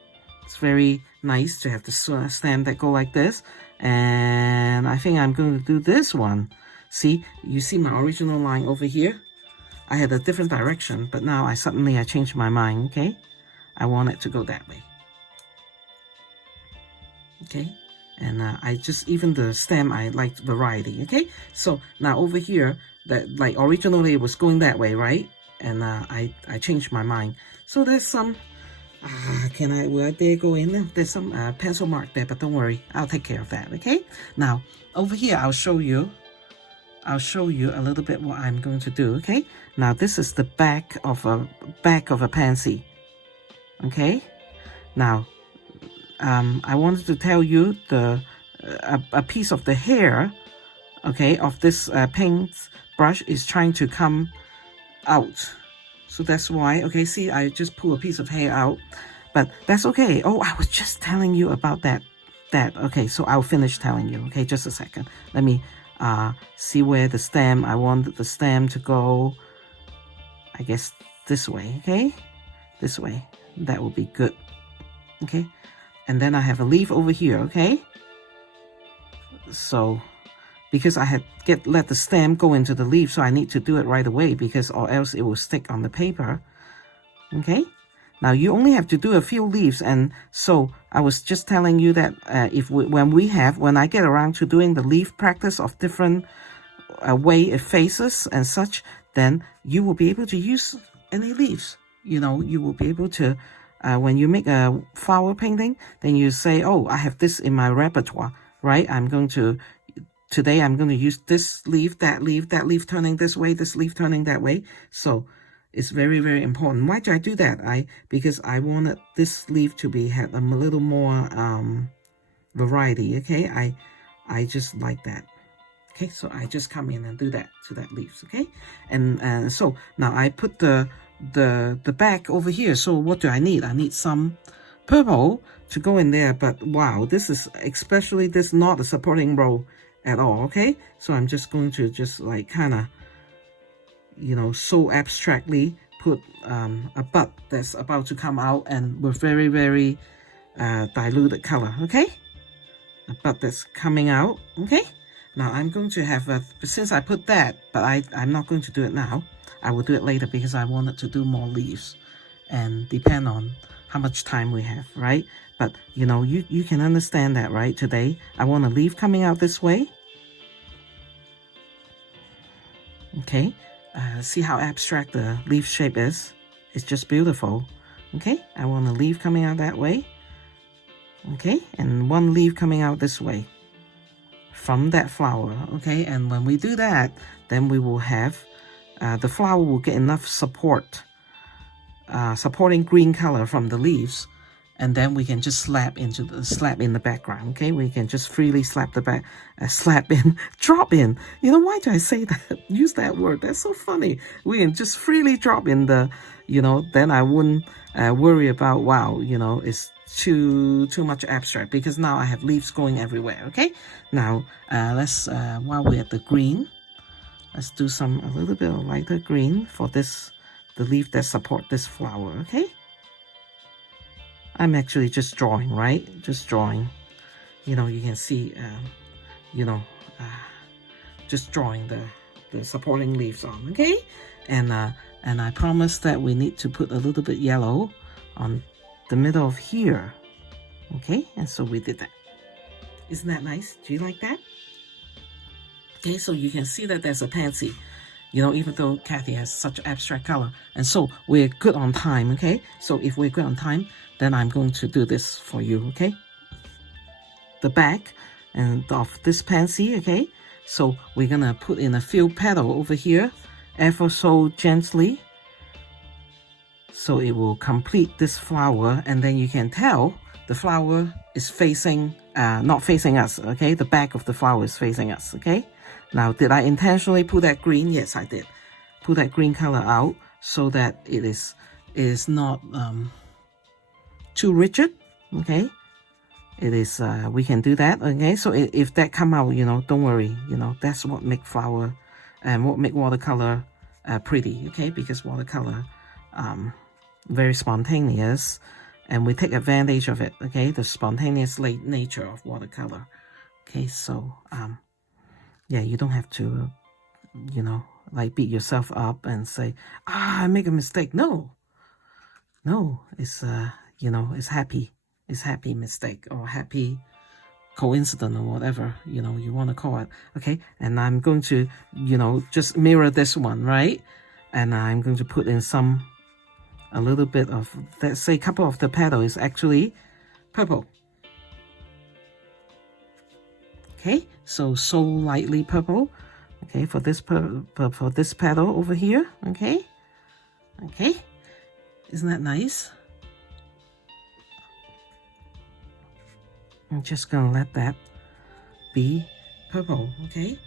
It's very nice to have the stem that go like this. And I think I'm going to do this one. See, you see my original line over here? I had a different direction, but now I changed my mind, okay? I want it to go that way. Okay? And I just, even the stem, I like variety, okay? So now over here, that like originally it was going that way, right? And I changed my mind. So there's some, will I dare go in? There's some pencil mark there, but don't worry, I'll take care of that, okay? Now, over here, I'll show you I'll show you a little bit what I'm going to do, okay? Now this is the back of a pansy, okay? Now, I wanted to tell you a piece of the hair, okay, of this paint brush is trying to come out. So that's why, okay, see, I just pull a piece of hair out, but that's okay. Oh, I was just telling you about that. Okay, so I'll finish telling you, okay, just a second. Let me see where the stem, I want the stem to go, I guess this way, okay? This way, that will be good, okay? And then I have a leaf over here, okay? So, because I had let the stem go into the leaf, so I need to do it right away because or else it will stick on the paper, okay? Now you only have to do a few leaves, and so I was just telling you that when I get around to doing the leaf practice of different way it faces and such, then you will be able to use any leaves. You know, you will be able to, when you make a flower painting, then you say, oh, I have this in my repertoire, right? Today I'm going to use this leaf, that leaf turning this way, this leaf turning that way. So it's very, very important. Why did I do that? Because I wanted this leaf to had a little more variety, okay? I just like that. Okay, so I just come in and do that to that leaves, okay? And so now I put the back over here. So what do I need? I need some purple to go in there, but wow, this is especially this not a supporting row at all, okay? So I'm just going to just like kind of, you know, so abstractly put a bud that's about to come out and with very, very diluted color, okay? A bud that's coming out, okay? Now I'm going to have since I put that, but I'm not going to do it now. I will do it later because I wanted to do more leaves and depend on how much time we have, right? But you know, you can understand that, right? Today I want a leaf coming out this way, okay? See how abstract the leaf shape is? It's just beautiful. Okay, I want a leaf coming out that way. Okay, and one leaf coming out this way from that flower. Okay, and when we do that, then we will have the flower will get enough supporting green color from the leaves, and then we can just slap in the background. Okay, we can just freely drop in. You know, why do I say that? Use that word. That's so funny. We can just freely drop in the, you know, then I wouldn't worry about, wow, you know, it's too much abstract because now I have leaves going everywhere. Okay, now let's while we're at the green, let's do a little bit of lighter green for the leaf that support this flower. Okay, I'm actually just drawing, right? Just drawing. You know, you can see, you know, just drawing the supporting leaves on, okay? And I promised that we need to put a little bit yellow on the middle of here, okay? And so we did that. Isn't that nice? Do you like that? Okay, so you can see that there's a pansy. You know, even though Kathy has such abstract color. And so we're good on time, okay? So if we're good on time, then I'm going to do this for you, okay? The back and of this pansy, okay? So we're gonna put in a few petal over here, ever so gently. So it will complete this flower, and then you can tell the flower is facing, not facing us, okay? The back of the flower is facing us, okay? Now, did I intentionally put that green? Yes, I did. Put that green color out so that it is not too rigid, okay? It is, we can do that, okay? So if that come out, you know, don't worry, you know, that's what make flower and what make watercolor pretty, okay? Because watercolor, very spontaneous, and we take advantage of it, okay? The spontaneous nature of watercolor, okay? So, yeah, you don't have to, you know, like beat yourself up and say, I make a mistake. No, it's, you know, it's happy mistake or happy coincidence or whatever, you know, you want to call it, okay? And I'm going to, you know, just mirror this one, right? And I'm going to put in a little bit of, let's say a couple of the petal is actually purple. Okay, so lightly purple, okay, for this petal over here, okay? Okay, isn't that nice? I'm just gonna let that be purple, okay?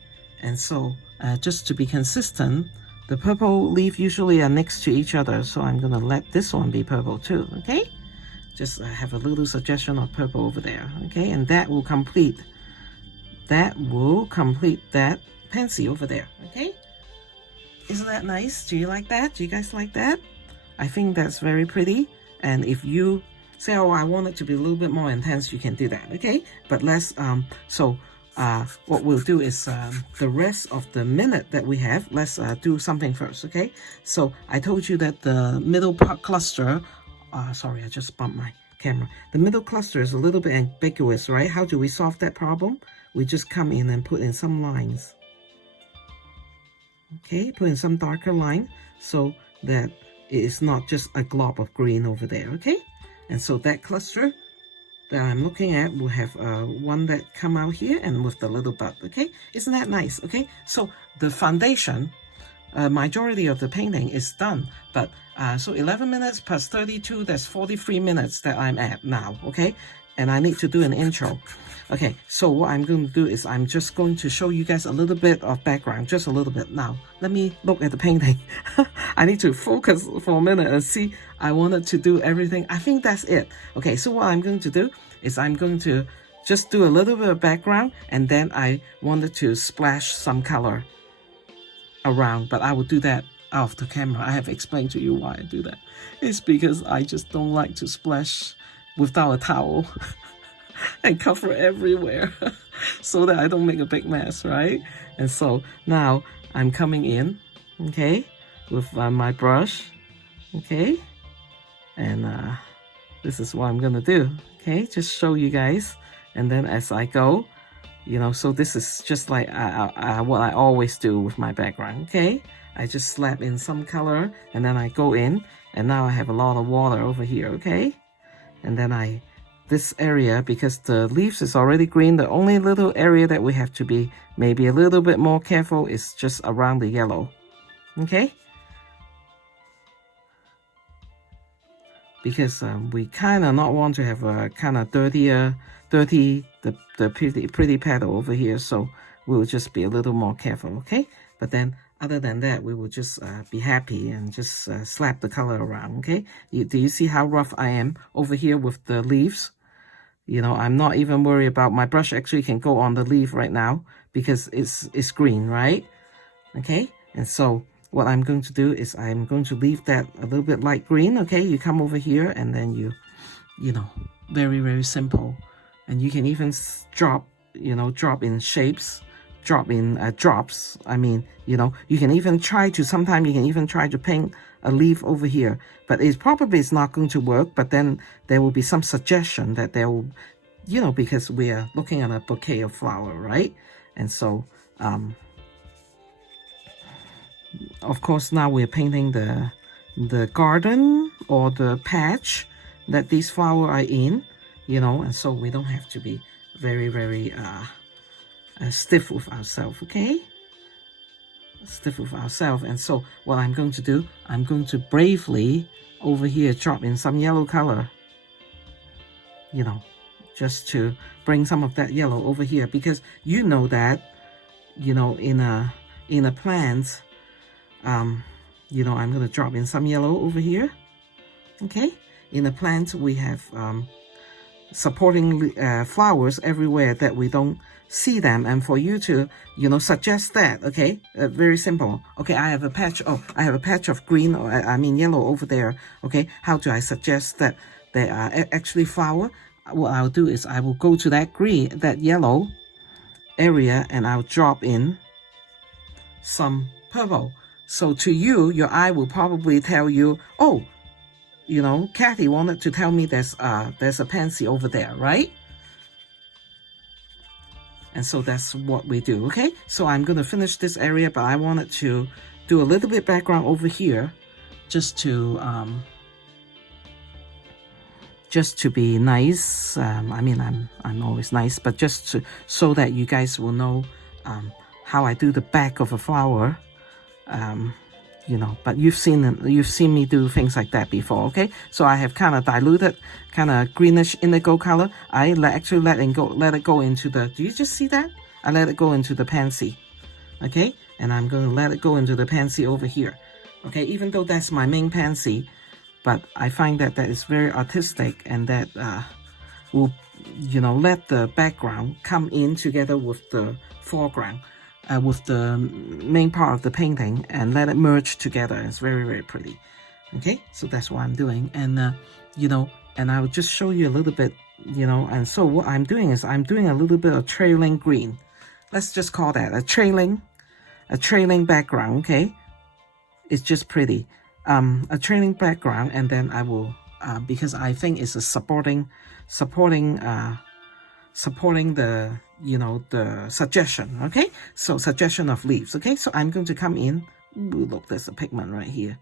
And so just to be consistent, the purple leaf usually are next to each other, so I'm gonna let this one be purple too, okay? Just have a little suggestion of purple over there, okay? And that will complete that pansy over there, okay? Isn't that nice? Do you like that? Do you guys like that? I think that's very pretty. And if you say, oh, I want it to be a little bit more intense, you can do that, okay? But let's, what we'll do is the rest of the minute that we have, let's do something first, okay? So I told you that the middle part cluster, sorry, I just bumped my camera. The middle cluster is a little bit ambiguous, right? How do we solve that problem? We just come in and put in some lines. Okay, put in some darker line so that it is not just a glob of green over there, okay? And so that cluster that I'm looking at will have one that come out here and with the little bud, okay? Isn't that nice, okay? So the foundation, majority of the painting is done, but so 11 minutes plus 32, that's 43 minutes that I'm at now, okay? And I need to do an intro. Okay, so what I'm going to do is I'm just going to show you guys a little bit of background, just a little bit. Now, let me look at the painting. I need to focus for a minute and see. I wanted to do everything. I think that's it. Okay, so what I'm going to do is I'm going to just do a little bit of background, and then I wanted to splash some color around, but I will do that off the camera. I have explained to you why I do that. It's because I just don't like to splash without a towel and cover everywhere so that I don't make a big mess, right? And so now I'm coming in, okay, with my brush, okay, and this is what I'm gonna do, okay, just show you guys. And then as I go, you know, so this is just like what I always do with my background, okay? I just slap in some color and then I go in, and now I have a lot of water over here, okay? And then this area, because the leaves is already green, the only little area that we have to be maybe a little bit more careful is just around the yellow, okay? Because we kind of not want to have a kind of dirty the pretty petal over here, so we'll just be a little more careful, okay? But then other than that, we will just be happy and just slap the color around, okay? Do you see how rough I am over here with the leaves? You know, I'm not even worried about my brush actually can go on the leaf right now because it's green, right? Okay, and so what I'm going to do is I'm going to leave that a little bit light green, okay? You come over here and then you know, very, very simple. And you can even drop in shapes, drop in drops. I mean, you know, you can even try to, sometimes you can even try to paint a leaf over here, but it probably is not going to work. But then there will be some suggestion that there will, you know, because we are looking at a bouquet of flower, right? And so, of course, now we're painting the garden or the patch that these flowers are in, you know, and so we don't have to be very, very stiff with ourselves, okay? Stiff with ourselves. And so what I'm going to do, I'm going to bravely over here drop in some yellow color, you know, just to bring some of that yellow over here, because you know that, you know, in a plant, you know, I'm going to drop in some yellow over here, okay? In a plant we have supporting flowers everywhere that we don't see them, and for you to, you know, suggest that, okay, very simple. Okay, I have a patch of green, or I mean yellow over there, okay? How do I suggest that they are actually flower? What I'll do is I will go to that green, that yellow area, and I'll drop in some purple. So to you, your eye will probably tell you, oh, you know, Kathy wanted to tell me there's a pansy over there, right? And so that's what we do, okay? So I'm going to finish this area, but I wanted to do a little bit background over here just to be nice. I mean, I'm always nice, but just to, so that you guys will know how I do the back of a flower. You know, but you've seen me do things like that before, okay? So I have kind of diluted, kind of greenish indigo color. I actually let it go into the, do you just see that? I let it go into the pansy, okay? And I'm going to let it go into the pansy over here, okay? Even though that's my main pansy, but I find that is very artistic, and that will, you know, let the background come in together with the foreground. With the main part of the painting, and let it merge together. It's very, very pretty. Okay, so that's what I'm doing. And you know, and I will just show you a little bit, you know. And so what I'm doing is I'm doing a little bit of trailing green. Let's just call that a trailing background. Okay, it's just pretty. A trailing background, and then I will because I think it's a supporting the, you know, the suggestion, okay? So suggestion of leaves, okay? So I'm going to come in. Ooh, look, there's a pigment right here.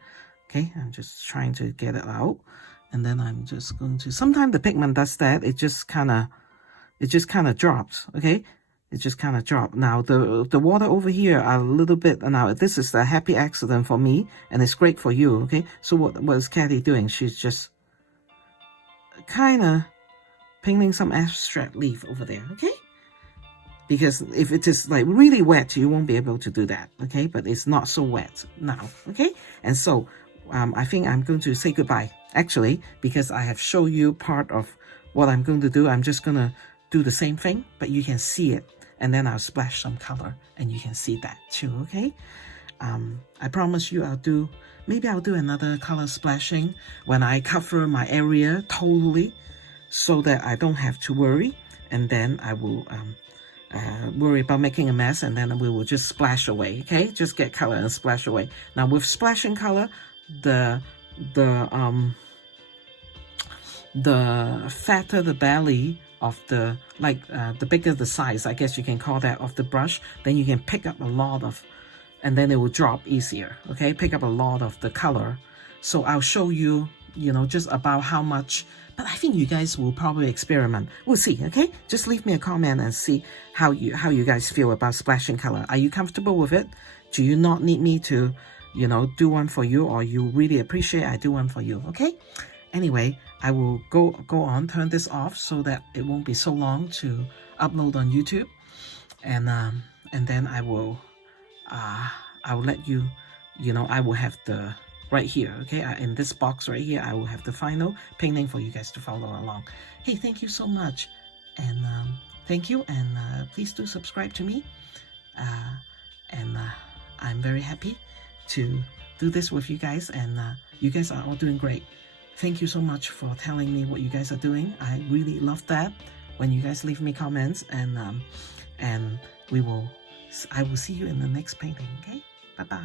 Okay, I'm just trying to get it out. And then I'm just going to, sometimes the pigment does that. It just kind of drops, okay? It just kind of dropped. Now, the water over here are a little bit, now this is a happy accident for me, and it's great for you, okay? So what is Kathy doing? She's just kind of painting some abstract leaf over there, okay? Because if it is like really wet, you won't be able to do that, okay? But it's not so wet now, okay? And so I think I'm going to say goodbye, actually, because I have shown you part of what I'm going to do. I'm just going to do the same thing, but you can see it. And then I'll splash some color, and you can see that too, okay? I promise you maybe I'll do another color splashing when I cover my area totally, so that I don't have to worry. And then I will worry about making a mess, and then we will just splash away, okay? Just get color and splash away. Now with splashing color, the fatter the belly of the, the bigger the size, I guess you can call that, of the brush, then you can pick up a lot of, and then it will drop easier, okay? Pick up a lot of the color. So I'll show you, you know, just about how much, but I think you guys will probably experiment. We'll see, okay? Just leave me a comment and see how you guys feel about splashing color. Are you comfortable with it? Do you not need me to, you know, do one for you, or you really appreciate I do one for you, okay? Anyway, I will go on, turn this off so that it won't be so long to upload on YouTube. And then I will let you, you know, I will have the, right here, okay, in this box right here, I will have the final painting for you guys to follow along. Hey, thank you so much, and thank you, and please do subscribe to me, and I'm very happy to do this with you guys, and you guys are all doing great. Thank you so much for telling me what you guys are doing. I really love that when you guys leave me comments, and I will see you in the next painting, okay? Bye-bye.